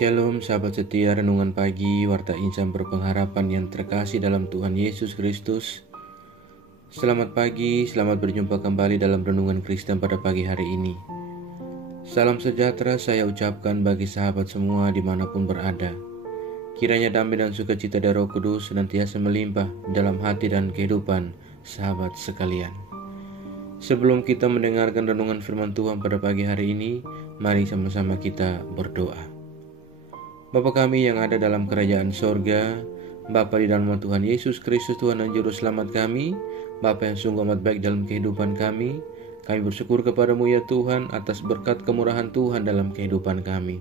Shalom sahabat setia renungan pagi Warta Insan Berpengharapan yang terkasih dalam Tuhan Yesus Kristus. Selamat pagi, selamat berjumpa kembali dalam renungan Kristen pada pagi hari ini. Salam sejahtera saya ucapkan bagi sahabat semua dimanapun berada. Kiranya damai dan sukacita dari Roh Kudus senantiasa melimpah dalam hati dan kehidupan sahabat sekalian. Sebelum kita mendengarkan renungan firman Tuhan pada pagi hari ini, mari sama-sama kita berdoa. Bapa kami yang ada dalam kerajaan sorga, Bapa di dalam Tuhan Yesus Kristus Tuhan dan Juru Selamat kami, Bapa yang sungguh amat baik dalam kehidupan kami bersyukur kepadamu ya Tuhan atas berkat kemurahan Tuhan dalam kehidupan kami.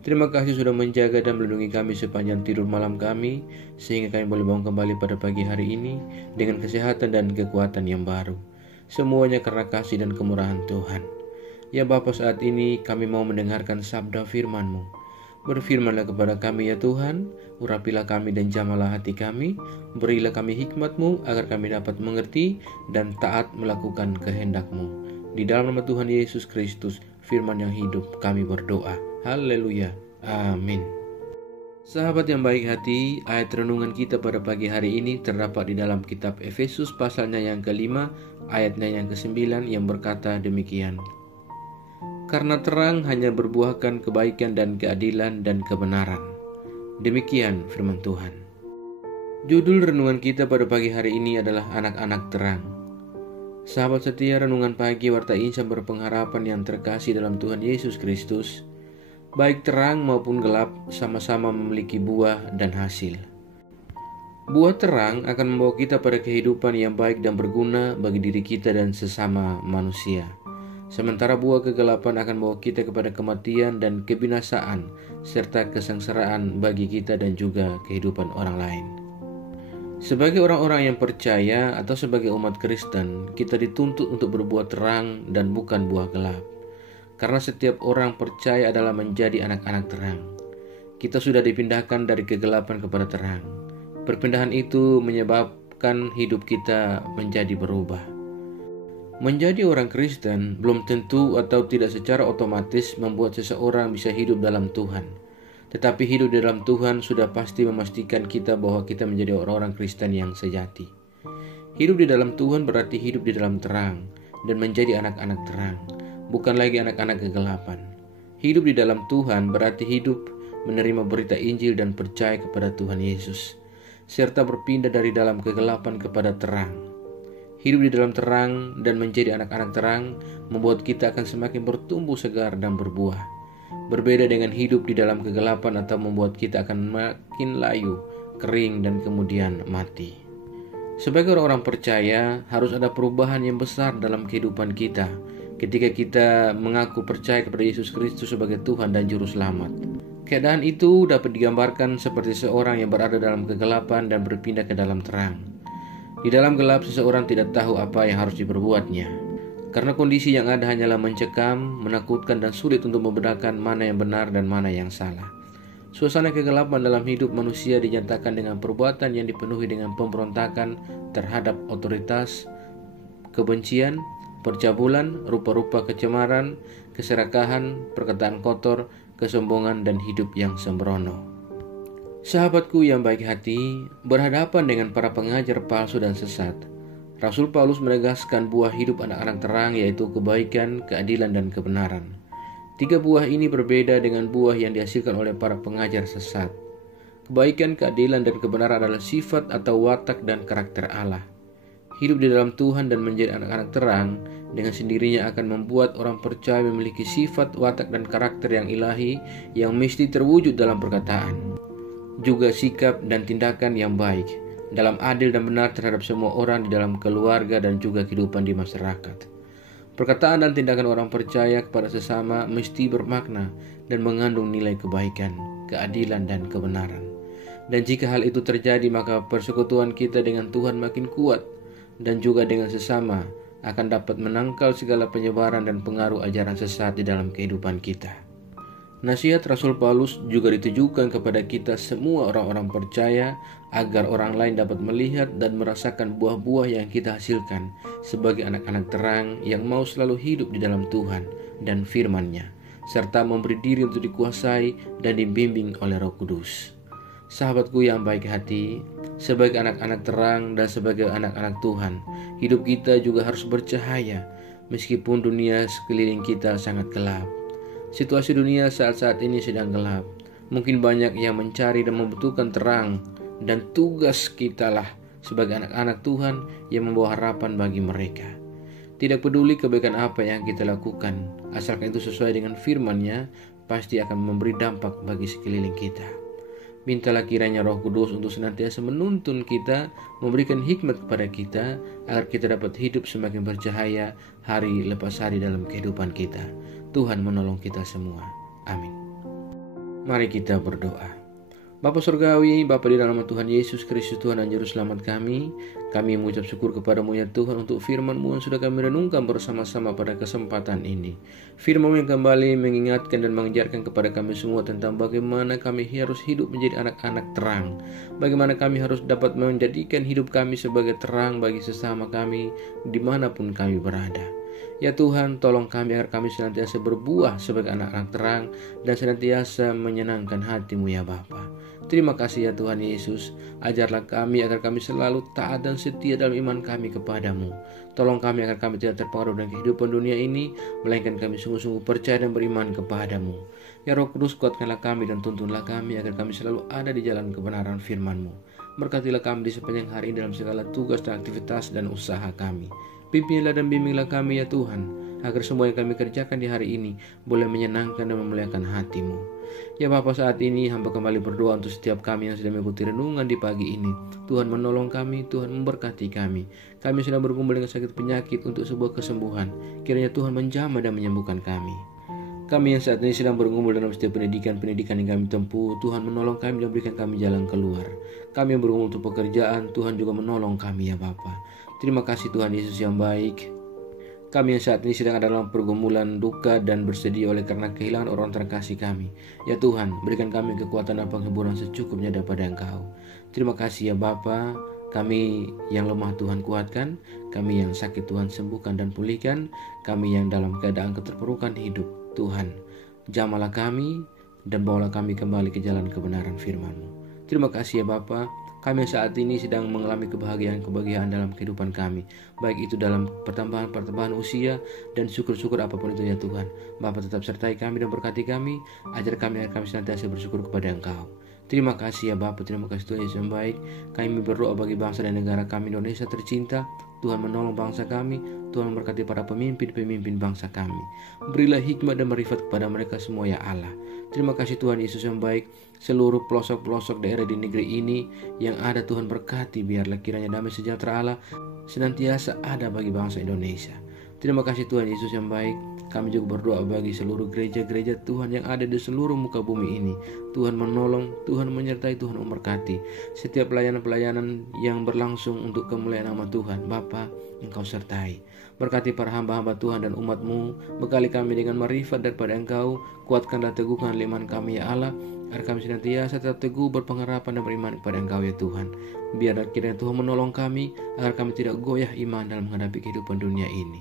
Terima kasih sudah menjaga dan melindungi kami sepanjang tidur malam kami, sehingga kami boleh bangun kembali pada pagi hari ini dengan kesehatan dan kekuatan yang baru. Semuanya karena kasih dan kemurahan Tuhan. Ya Bapa, saat ini kami mau mendengarkan sabda firman-Mu. Berfirmanlah kepada kami ya Tuhan, urapilah kami dan jamalah hati kami, berilah kami hikmat-Mu agar kami dapat mengerti dan taat melakukan kehendak-Mu. Di dalam nama Tuhan Yesus Kristus, firman yang hidup kami berdoa. Haleluya. Amin. Sahabat yang baik hati, ayat renungan kita pada pagi hari ini terdapat di dalam kitab Efesus pasalnya yang ke-5, ayatnya yang ke-9 yang berkata demikian. Karena terang hanya berbuahkan kebaikan dan keadilan dan kebenaran. Demikian firman Tuhan. Judul renungan kita pada pagi hari ini adalah anak-anak terang. Sahabat setia renungan pagi Warta Insan Berpengharapan yang terkasih dalam Tuhan Yesus Kristus, baik terang maupun gelap sama-sama memiliki buah dan hasil. Buah terang akan membawa kita pada kehidupan yang baik dan berguna bagi diri kita dan sesama manusia. Sementara buah kegelapan akan membawa kita kepada kematian dan kebinasaan serta kesengsaraan bagi kita dan juga kehidupan orang lain. Sebagai orang-orang yang percaya atau sebagai umat Kristen, kita dituntut untuk berbuat terang dan bukan buah gelap. Karena setiap orang percaya adalah menjadi anak-anak terang. Kita sudah dipindahkan dari kegelapan kepada terang. Perpindahan itu menyebabkan hidup kita menjadi berubah. Menjadi orang Kristen belum tentu atau tidak secara otomatis membuat seseorang bisa hidup dalam Tuhan. Tetapi hidup di dalam Tuhan sudah pasti memastikan kita bahwa kita menjadi orang-orang Kristen yang sejati. Hidup di dalam Tuhan berarti hidup di dalam terang dan menjadi anak-anak terang, bukan lagi anak-anak kegelapan. Hidup di dalam Tuhan berarti hidup menerima berita Injil dan percaya kepada Tuhan Yesus, serta berpindah dari dalam kegelapan kepada terang. Hidup di dalam terang dan menjadi anak-anak terang membuat kita akan semakin bertumbuh segar dan berbuah. Berbeda dengan hidup di dalam kegelapan atau membuat kita akan makin layu, kering dan kemudian mati. Sebagai orang-orang percaya, harus ada perubahan yang besar dalam kehidupan kita ketika kita mengaku percaya kepada Yesus Kristus sebagai Tuhan dan Juru Selamat. Keadaan itu dapat digambarkan seperti seorang yang berada dalam kegelapan dan berpindah ke dalam terang. Di dalam gelap seseorang tidak tahu apa yang harus diperbuatnya. Karena kondisi yang ada hanyalah mencekam, menakutkan dan sulit untuk membedakan mana yang benar dan mana yang salah. Suasana kegelapan dalam hidup manusia dinyatakan dengan perbuatan yang dipenuhi dengan pemberontakan terhadap otoritas, kebencian, percabulan, rupa-rupa kecemaran, keserakahan, perkataan kotor, kesombongan dan hidup yang sembrono. Sahabatku yang baik hati, berhadapan dengan para pengajar palsu dan sesat, Rasul Paulus menegaskan buah hidup anak-anak terang yaitu kebaikan, keadilan, dan kebenaran. 3 buah ini berbeda dengan buah yang dihasilkan oleh para pengajar sesat. Kebaikan, keadilan, dan kebenaran adalah sifat atau watak dan karakter Allah. Hidup di dalam Tuhan dan menjadi anak-anak terang dengan sendirinya akan membuat orang percaya memiliki sifat, watak, dan karakter yang ilahi yang mesti terwujud dalam perkataan, juga sikap dan tindakan yang baik, dalam adil dan benar terhadap semua orang di dalam keluarga dan juga kehidupan di masyarakat. Perkataan dan tindakan orang percaya kepada sesama mesti bermakna dan mengandung nilai kebaikan, keadilan, dan kebenaran. Dan jika hal itu terjadi, maka persekutuan kita dengan Tuhan makin kuat dan juga dengan sesama akan dapat menangkal segala penyebaran dan pengaruh ajaran sesat di dalam kehidupan kita. Nasihat Rasul Paulus juga ditujukan kepada kita semua orang-orang percaya agar orang lain dapat melihat dan merasakan buah-buah yang kita hasilkan sebagai anak-anak terang yang mau selalu hidup di dalam Tuhan dan firman-Nya, serta memberi diri untuk dikuasai dan dibimbing oleh Roh Kudus. Sahabatku yang baik hati, sebagai anak-anak terang dan sebagai anak-anak Tuhan, hidup kita juga harus bercahaya meskipun dunia sekeliling kita sangat gelap. Situasi dunia saat-saat ini sedang gelap. Mungkin banyak yang mencari dan membutuhkan terang, dan tugas kitalah sebagai anak-anak Tuhan yang membawa harapan bagi mereka. Tidak peduli kebaikan apa yang kita lakukan, asalkan itu sesuai dengan firman-Nya, pasti akan memberi dampak bagi sekeliling kita. Mintalah kiranya Roh Kudus untuk senantiasa menuntun kita, memberikan hikmat kepada kita, agar kita dapat hidup semakin bercahaya hari lepas hari dalam kehidupan kita. Tuhan menolong kita semua. Amin. Mari kita berdoa. Bapa Surgawi, Bapa di dalam Tuhan Yesus Kristus, Tuhan dan Juru Selamat kami mengucap syukur kepadamu ya Tuhan untuk firman-Mu yang sudah kami renungkan bersama-sama pada kesempatan ini. Firman-Mu yang kembali mengingatkan dan mengajarkan kepada kami semua tentang bagaimana kami harus hidup menjadi anak-anak terang. Bagaimana kami harus dapat menjadikan hidup kami sebagai terang bagi sesama kami dimanapun kami berada. Ya Tuhan, tolong kami agar kami senantiasa berbuah sebagai anak-anak terang dan senantiasa menyenangkan hati-Mu ya Bapa. Terima kasih ya Tuhan Yesus, ajarlah kami agar kami selalu taat dan setia dalam iman kami kepadamu. Tolong kami agar kami tidak terpengaruh dengan kehidupan dunia ini, melainkan kami sungguh-sungguh percaya dan beriman kepadamu. Ya Roh Kudus, kuatkanlah kami dan tuntunlah kami agar kami selalu ada di jalan kebenaran firman-Mu. Berkatilah kami di sepanjang hari ini dalam segala tugas dan aktivitas dan usaha kami. Pimpinlah dan bimbinglah kami ya Tuhan, agar semua yang kami kerjakan di hari ini boleh menyenangkan dan memuliakan hati-Mu. Ya Bapa, saat ini hamba kembali berdoa untuk setiap kami yang sedang mengikuti renungan di pagi ini. Tuhan menolong kami, Tuhan memberkati kami. Kami sedang bergumul dengan sakit penyakit untuk sebuah kesembuhan. Kiranya Tuhan menjamah dan menyembuhkan kami. Kami yang saat ini sedang bergumul dalam setiap pendidikan yang kami tempuh, Tuhan menolong kami dan berikan kami jalan keluar. Kami yang bergumul untuk pekerjaan, Tuhan juga menolong kami ya Bapa. Terima kasih Tuhan Yesus yang baik. Kami yang saat ini sedang ada dalam pergumulan duka dan bersedih oleh karena kehilangan orang terkasih kami. Ya Tuhan, berikan kami kekuatan dan penghiburan secukupnya daripada Engkau. Terima kasih ya Bapa. Kami yang lemah Tuhan kuatkan, kami yang sakit Tuhan sembuhkan dan pulihkan, kami yang dalam keadaan keterpurukan hidup, Tuhan jamahlah kami dan bawalah kami kembali ke jalan kebenaran firman-Mu. Terima kasih ya Bapa. Kami saat ini sedang mengalami kebahagiaan dalam kehidupan kami, baik itu dalam pertambahan usia dan syukur-syukur apapun itu ya Tuhan. Bapa, tetap sertai kami dan berkati kami, ajar kami agar kami senantiasa bersyukur kepada Engkau. Terima kasih ya Bapa, terima kasih Tuhan Yesus yang baik. Kami berdoa bagi bangsa dan negara kami Indonesia tercinta. Tuhan menolong bangsa kami, Tuhan memberkati para pemimpin bangsa kami. Berilah hikmat dan marifat kepada mereka semua ya Allah. Terima kasih Tuhan Yesus yang baik. Seluruh pelosok-pelosok daerah di negeri ini yang ada Tuhan berkati, biarlah kiranya damai sejahtera Allah senantiasa ada bagi bangsa Indonesia. Terima kasih Tuhan Yesus yang baik. Kami juga berdoa bagi seluruh gereja-gereja Tuhan yang ada di seluruh muka bumi ini. Tuhan menolong, Tuhan menyertai, Tuhan memberkati setiap pelayanan-pelayanan yang berlangsung untuk kemuliaan nama Tuhan. Bapa, Engkau sertai. Berkati para hamba-hamba Tuhan dan umat-Mu. Bekali kami dengan marifat daripada Engkau. Kuatkanlah, teguhkan iman kami ya Allah, agar kami senantiasa tetap teguh berpengharapan dan beriman kepada Engkau ya Tuhan. Biarlah kiranya Tuhan menolong kami, agar kami tidak goyah iman dalam menghadapi kehidupan dunia ini.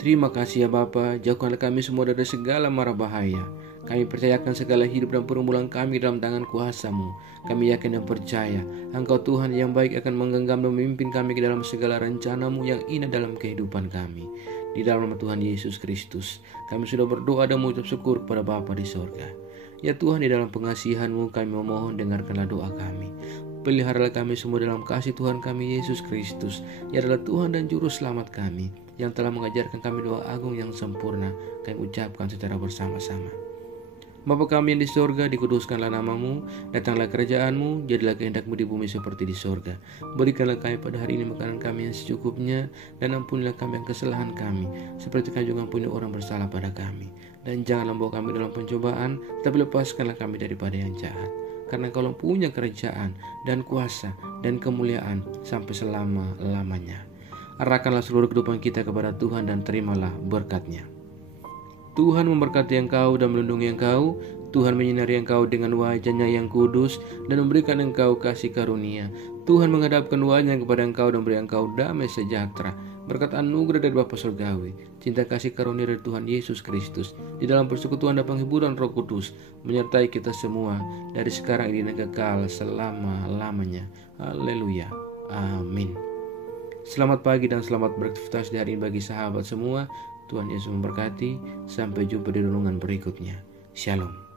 Terima kasih ya Bapa, jauhkanlah kami semua dari segala mara bahaya. Kami percayakan segala hidup dan perumulan kami dalam tangan kuasa-Mu. Kami yakin dan percaya Engkau Tuhan yang baik akan menggenggam dan memimpin kami ke dalam segala rencana-Mu yang indah dalam kehidupan kami. Di dalam nama Tuhan Yesus Kristus, kami sudah berdoa dan mengucap syukur kepada Bapa di sorga. Ya Tuhan, di dalam pengasihan-Mu kami memohon, dengarkanlah doa kami. Peliharalah kami semua dalam kasih Tuhan kami Yesus Kristus. Ia adalah Tuhan dan Juru Selamat kami, yang telah mengajarkan kami doa agung yang sempurna. Kami ucapkan secara bersama-sama. Bapa kami yang di sorga, dikuduskanlah nama-Mu, datanglah kerajaan-Mu, jadilah kehendak-Mu di bumi seperti di sorga. Berikanlah kami pada hari ini makanan kami yang secukupnya, dan ampunilah kami yang kesalahan kami, seperti kami juga ampuni orang bersalah pada kami. Dan janganlah membawa kami dalam pencobaan, tapi lepaskanlah kami daripada yang jahat. Karena Engkau punya kerajaan dan kuasa dan kemuliaan sampai selama-lamanya. Arahkanlah seluruh kehidupan kita kepada Tuhan dan terimalah berkat-Nya. Tuhan memberkati engkau dan melindungi engkau. Tuhan menyinari engkau dengan wajah-Nya yang kudus dan memberikan engkau kasih karunia. Tuhan menghadapkan wajah-Nya kepada engkau dan beri engkau damai sejahtera. berkat anugerah dari Bapa Surgawi, cinta kasih karunia dari Tuhan Yesus Kristus, di dalam persekutuan dan penghiburan Roh Kudus, menyertai kita semua dari sekarang ini dan kekal selama-lamanya. Haleluya. Amin. Selamat pagi dan selamat beraktivitas di hari ini bagi sahabat semua. Tuhan Yesus memberkati. Sampai jumpa di renungan berikutnya. Shalom.